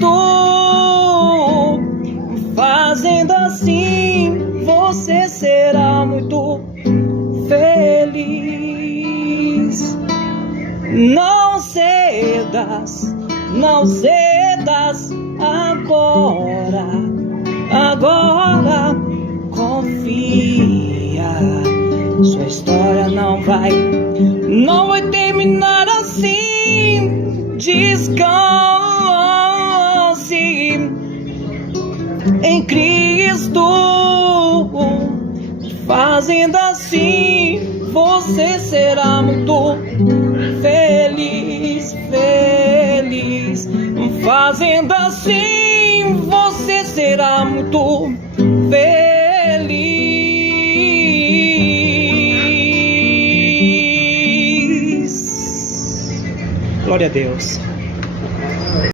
Cristo. Fazendo assim, você será muito feliz. Não cedas, não cedas agora, agora confia. Sua história não vai terminar assim. Descanse em Cristo. Fazendo assim, você será muito feliz, feliz. Fazendo assim, você será muito feliz. Glória a Deus.